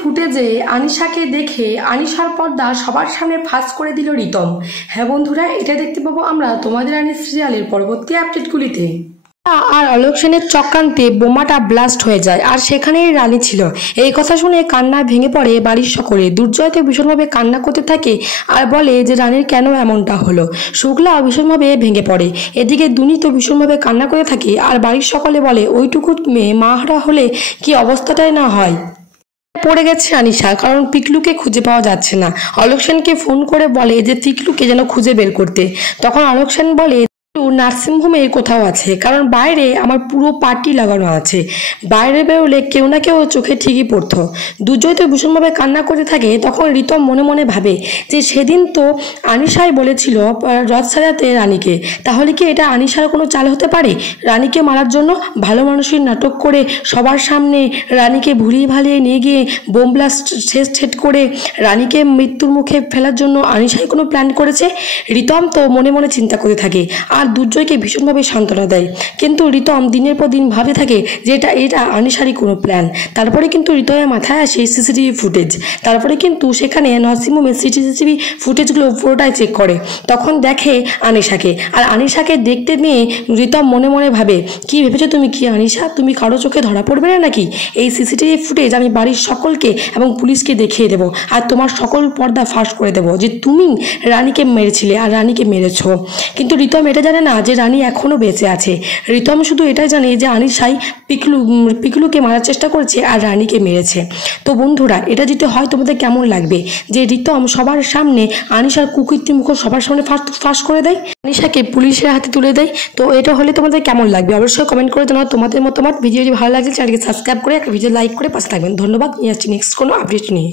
ফুটেজে আনিশাকে দেখে আনিশার পর্দা সবার সামনে ফাঁস করে দিল রিতম। হ্যাঁ বন্ধুরা, এটা দেখতে পাবো আমরা তোমাদের রানী সিরিয়ালের পরবর্তী আপডেটগুলিতে। আর অলোক সেনের চক্রান্তে বোমাটা ব্লাস্ট হয়ে যায়, আর সেখানেই রানী ছিল। এই কথা শুনে কান্না ভেঙে পড়ে বাড়ির সকলে। দুর্জয় তো ভীষণভাবে কান্না করতে থাকে আর বলে যে রানীর কেন এমনটা হলো। শুক্লা ভীষণভাবে ভেঙে পড়ে। এদিকে দুনি তো ভীষণভাবে কান্না করে থাকে, আর বাড়ির সকলে বলে ওইটুকু মেয়ে মাহারা হলে কি অবস্থাটাই না হয়। পড়ে গেছে আনিশা, কারণ পিকলুকে খুঁজে পাওয়া যাচ্ছে না। অলোক সেনকে ফোন করে বলে যে পিকলুকে যেন খুঁজে বের করতে। তখন অলোক সেন বলে নার্সিংহোমে কোথাও আছে, কারণ বাইরে আমার পুরো পার্টি লাগানো আছে, বাইরে বেরোলে কেউ না কেউ চোখে ঠিকই পড়তো। দুর্জয় তো ভীষণভাবে কান্না করতে থাকে। তখন রিতম মনে মনে ভাবে যে সেদিন তো আনিশাই বলেছিল রথ সাজাতে রানীকে, তাহলে কি এটা আনিশার কোনো চাল হতে পারে? রানীকে মারার জন্য ভালো মানুষের নাটক করে সবার সামনে রানীকে ভুলিয়ে ভালিয়ে নিয়ে গিয়ে বোম ব্লাস্ট শেষ করে রানীকে মৃত্যুর মুখে ফেলার জন্য আনিশাই কোনো প্ল্যান করেছে। রিতম তো মনে মনে চিন্তা করতে থাকে আর দুর্জয়কে ভীষণভাবে সান্ত্বনা দেয়। কিন্তু রিতম দিনের পর দিন ভাবে থাকে যে এটা আনিশারই কোনো প্ল্যান। তারপরে কিন্তু রিতমের মাথায় আসে সিসিটিভি ফুটেজ। তারপরে কিন্তু সেখানে নার্সিংহোমের সিসিটিভি ফুটেজগুলো পুরোটাই চেক করে। তখন দেখে আনিশাকে, আর আনিশাকে দেখতে নিয়ে রিতম মনে মনে ভাবে, কি ভেবেছো তুমি? কি আনিশা, তুমি কারো চোখে ধরা পড়বে না নাকি? এই সিসিটিভি ফুটেজ আমি বাড়ির সকলকে এবং পুলিশকে দেখিয়ে দেবো, আর তোমার সকল পর্দা ফাঁস করে দেবো যে তুমি রানীকে মেরেছিলে আর রানীকে মেরেছ। কিন্তু রিতম এটা জানে না যে রানী এখনও বেঁচে আছে। রিতম শুধু এটাই জানে যে আনিশাই পিকলুকে মারার চেষ্টা করেছে আর রানীকে মেরেছে। তো বন্ধুরা, এটা যদি হয় তোমাদের কেমন লাগবে যে রিতম সবার সামনে আনিশার কুকীর্তি মুখ সবার সামনে ফাঁস করে দেয়, আনিশাকে পুলিশের হাতে তুলে দেয়? তো এটা হলে তোমাদের কেমন লাগবে অবশ্যই কমেন্ট করে জানাও তোমাদের মতামত। ভিডিও যদি ভালো লাগে চ্যানেলকে সাবস্ক্রাইব করে একটা ভিডিও লাইক করে পাশে থাকবেন। ধন্যবাদ। নিয়ে আসছি নেক্সট কোনো আপডেট নিয়ে।